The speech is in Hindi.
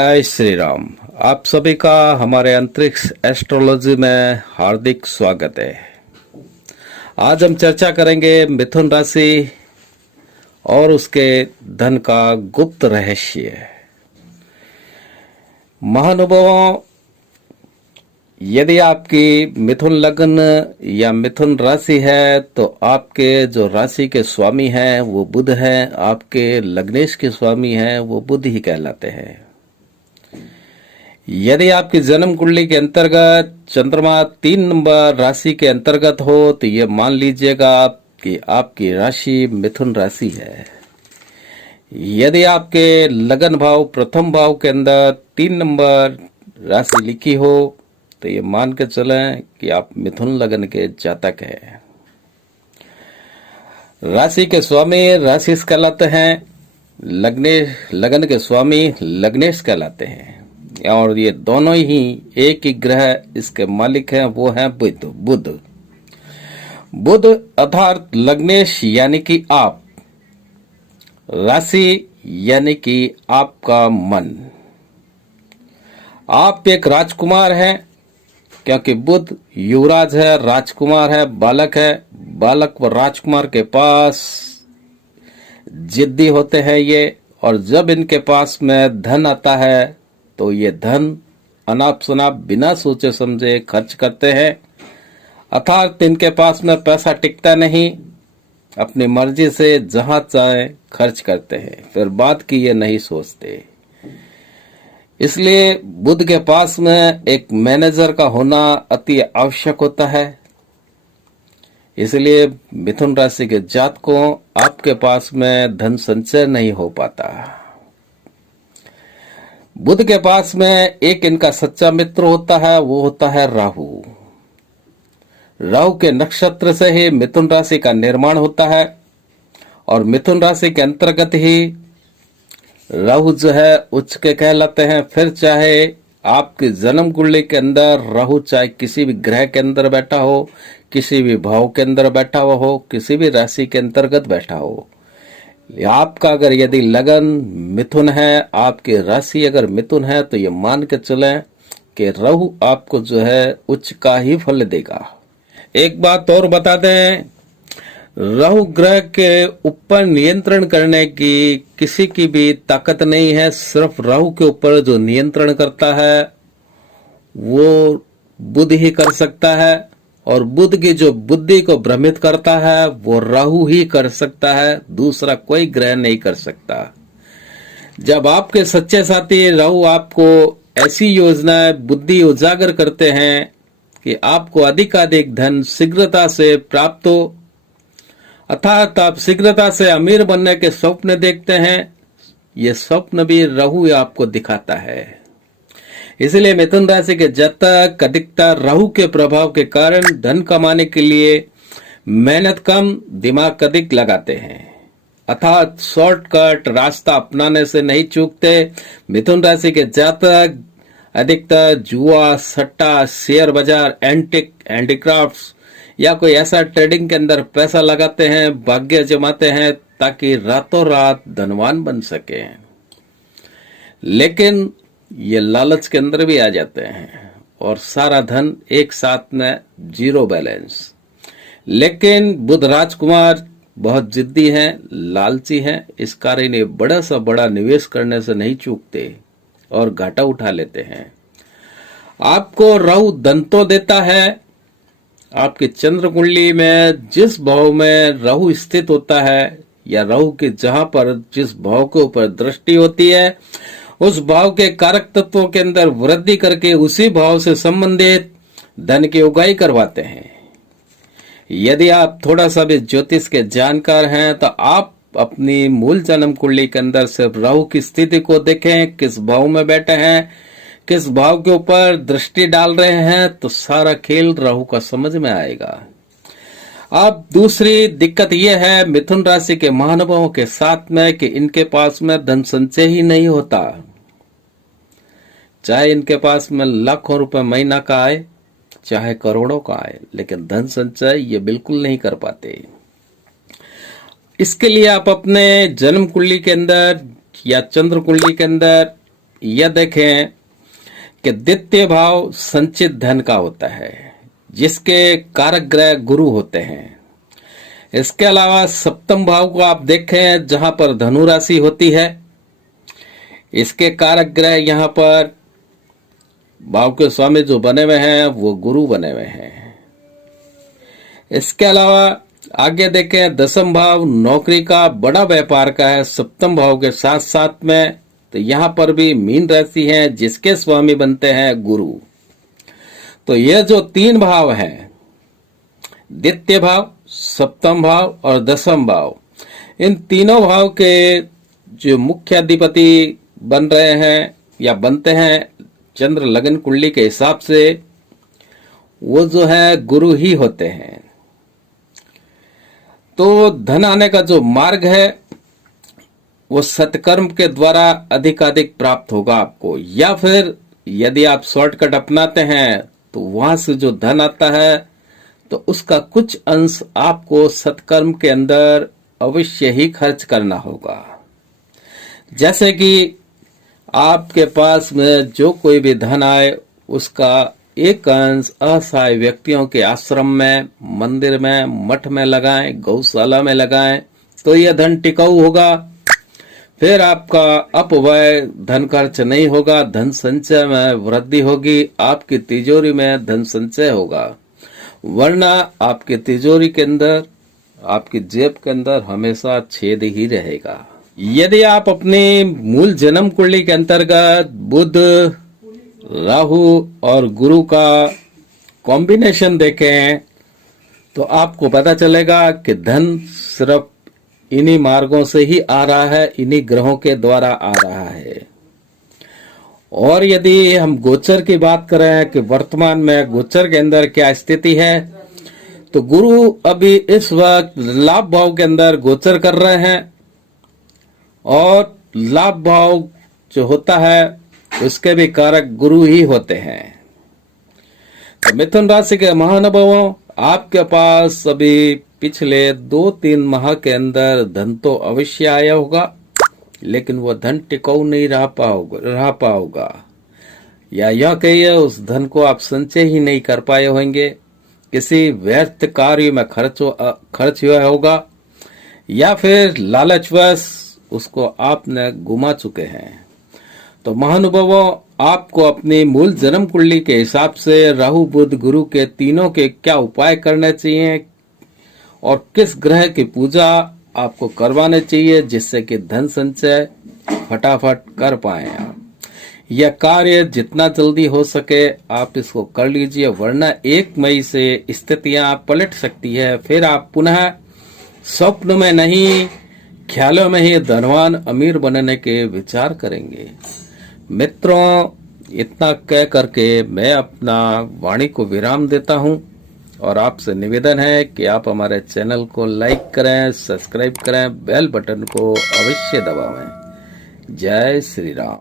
जय श्री राम। आप सभी का हमारे अंतरिक्ष एस्ट्रोलॉजी में हार्दिक स्वागत है। आज हम चर्चा करेंगे मिथुन राशि और उसके धन का गुप्त रहस्य। महानुभावों, यदि आपकी मिथुन लग्न या मिथुन राशि है तो आपके जो राशि के स्वामी हैं वो बुध हैं, आपके लग्नेश के स्वामी हैं वो बुध ही कहलाते हैं। यदि आपकी जन्म कुंडली के अंतर्गत चंद्रमा 3 नंबर राशि के अंतर्गत हो तो ये मान लीजिएगा कि आपकी राशि मिथुन राशि है। यदि आपके लगन भाव प्रथम भाव के अंदर 3 नंबर राशि लिखी हो तो ये मान के चलें कि आप मिथुन लगन के जातक हैं। राशि के स्वामी राशिस कहलाते हैं, लगन के स्वामी लग्नेश कहलाते हैं और ये दोनों ही एक ही ग्रह इसके मालिक हैं, वो हैं बुध अर्थात लग्नेश यानी कि आप, राशि यानी कि आपका मन। आप एक राजकुमार हैं क्योंकि बुध युवराज है, राजकुमार है, बालक है। बालक व राजकुमार के पास जिद्दी होते हैं ये, और जब इनके पास में धन आता है तो ये धन अनाप शनाप बिना सोचे समझे खर्च करते हैं। अर्थात इनके पास में पैसा टिकता नहीं, अपनी मर्जी से जहां चाहे खर्च करते हैं, फिर बात की ये नहीं सोचते। इसलिए बुध के पास में एक मैनेजर का होना अति आवश्यक होता है। इसलिए मिथुन राशि के जातकों आपके पास में धन संचय नहीं हो पाता। बुध के पास में एक इनका सच्चा मित्र होता है, वो होता है राहु। राहु के नक्षत्र से ही मिथुन राशि का निर्माण होता है और मिथुन राशि के अंतर्गत ही राहु जो है उच्च के कहलाते हैं। फिर चाहे आपकी जन्म कुंडली के अंदर राहु चाहे किसी भी ग्रह के अंदर बैठा हो, किसी भी भाव के अंदर बैठा हुआ हो, किसी भी राशि के अंतर्गत बैठा हो, आपका अगर यदि लगन मिथुन है, आपकी राशि अगर मिथुन है, तो ये मान के चलें कि राहु आपको जो है उच्च का ही फल देगा। एक बात और बता दें, राहु ग्रह के ऊपर नियंत्रण करने की किसी की भी ताकत नहीं है। सिर्फ राहु के ऊपर जो नियंत्रण करता है वो बुध ही कर सकता है, और बुध की जो बुद्धि को भ्रमित करता है वो राहु ही कर सकता है, दूसरा कोई ग्रह नहीं कर सकता। जब आपके सच्चे साथी राहु आपको ऐसी योजनाएं बुद्धि उजागर करते हैं कि आपको अधिकाधिक धन शीघ्रता से प्राप्त हो, अर्थात आप शीघ्रता से अमीर बनने के स्वप्न देखते हैं, ये स्वप्न भी राहु आपको दिखाता है। इसलिए मिथुन राशि के जातक अधिकतर राहु के प्रभाव के कारण धन कमाने के लिए मेहनत कम, दिमाग अधिक लगाते हैं, अर्थात शॉर्टकट रास्ता अपनाने से नहीं चूकते। मिथुन राशि के जातक अधिकतर जुआ, सट्टा, शेयर बाजार, एंटिक, हैंडीक्राफ्ट्स या कोई ऐसा ट्रेडिंग के अंदर पैसा लगाते हैं, भाग्य जमाते हैं ताकि रातों रात धनवान बन सके। लेकिन ये लालच के अंदर भी आ जाते हैं और सारा धन एक साथ में जीरो बैलेंस। लेकिन बुध राजकुमार बहुत जिद्दी हैं, लालची हैं, इस कारण ये बड़ा सा बड़ा निवेश करने से नहीं चूकते और घाटा उठा लेते हैं। आपको राहु धन तो देता है। आपकी चंद्र कुंडली में जिस भाव में राहु स्थित होता है या राहु के जहां पर जिस भाव के ऊपर दृष्टि होती है, उस भाव के कारक तत्वों के अंदर वृद्धि करके उसी भाव से संबंधित धन की उगाई करवाते हैं। यदि आप थोड़ा सा भी ज्योतिष के जानकार हैं तो आप अपनी मूल जन्म कुंडली के अंदर सिर्फ राहु की स्थिति को देखें, किस भाव में बैठे हैं, किस भाव के ऊपर दृष्टि डाल रहे हैं, तो सारा खेल राहु का समझ में आएगा। अब दूसरी दिक्कत यह है मिथुन राशि के महानुभावों के साथ में कि इनके पास में धन संचय ही नहीं होता। चाहे इनके पास में लाखों रुपए महीना का आए, चाहे करोड़ों का आए, लेकिन धन संचय ये बिल्कुल नहीं कर पाते। इसके लिए आप अपने जन्म कुंडली के अंदर या चंद्र कुंडली के अंदर यह देखें कि द्वितीय भाव संचित धन का होता है, जिसके कारक ग्रह गुरु होते हैं। इसके अलावा सप्तम भाव को आप देखें, जहां पर धनु राशि होती है, इसके कारक ग्रह यहाँ पर भाव के स्वामी जो बने हुए हैं वो गुरु बने हुए हैं। इसके अलावा आगे देखें, दसम भाव नौकरी का, बड़ा व्यापार का है, सप्तम भाव के साथ साथ में, तो यहां पर भी मीन राशि है, जिसके स्वामी बनते हैं गुरु। तो ये जो 3 भाव हैं, द्वितीय भाव, सप्तम भाव और दसम भाव, इन तीनों भाव के जो मुख्य अधिपति बन रहे हैं या बनते हैं चंद्र लगन कुंडली के हिसाब से, वो जो है गुरु ही होते हैं। तो धन आने का जो मार्ग है वो सत्कर्म के द्वारा अधिकाधिक प्राप्त होगा आपको, या फिर यदि आप शॉर्टकट अपनाते हैं तो वहां से जो धन आता है तो उसका कुछ अंश आपको सत्कर्म के अंदर अवश्य ही खर्च करना होगा। जैसे कि आपके पास में जो कोई भी धन आए, उसका एक अंश असहाय व्यक्तियों के आश्रम में, मंदिर में, मठ में लगाएं, गौशाला में लगाएं, तो यह धन टिकाऊ होगा। फिर आपका अपव्यय धन खर्च नहीं होगा, धन संचय में वृद्धि होगी, आपकी तिजोरी में धन संचय होगा। वरना आपके तिजोरी के अंदर, आपकी जेब के अंदर हमेशा छेद ही रहेगा। यदि आप अपनी मूल जन्म कुंडली के अंतर्गत बुध, राहु और गुरु का कॉम्बिनेशन देखें तो आपको पता चलेगा कि धन सिर्फ इन्हीं मार्गों से ही आ रहा है, इन्हीं ग्रहों के द्वारा आ रहा है। और यदि हम गोचर की बात करें कि वर्तमान में गोचर के अंदर क्या स्थिति है, तो गुरु अभी इस वक्त लाभ भाव के अंदर गोचर कर रहे हैं, और लाभ भाव जो होता है उसके भी कारक गुरु ही होते हैं। तो मिथुन राशि के महानुभावों, आपके पास अभी पिछले 2-3 माह के अंदर धन तो अवश्य आया होगा, लेकिन वह धन टिकाऊ नहीं रह पाओगा, या यह कहिए उस धन को आप संचय ही नहीं कर पाए होंगे, किसी व्यर्थ कार्य में खर्च हुआ होगा, या फिर लालचवश उसको आपने गुमा चुके हैं। तो महानुभावों, आपको अपनी मूल जन्म कुंडली के हिसाब से राहु बुध गुरु के तीनों के क्या उपाय करने चाहिए और किस ग्रह की पूजा आपको करवाने चाहिए, जिससे कि धन संचय फटाफट कर पाए आप। यह कार्य जितना जल्दी हो सके आप इसको कर लीजिए, वरना 1 मई से स्थितियां पलट सकती है। फिर आप पुनः स्वप्न में नहीं, ख्यालों में ही धनवान अमीर बनने के विचार करेंगे। मित्रों, इतना कह करके मैं अपना वाणी को विराम देता हूं, और आपसे निवेदन है कि आप हमारे चैनल को लाइक करें, सब्सक्राइब करें, बेल बटन को अवश्य दबावें। जय श्री राम।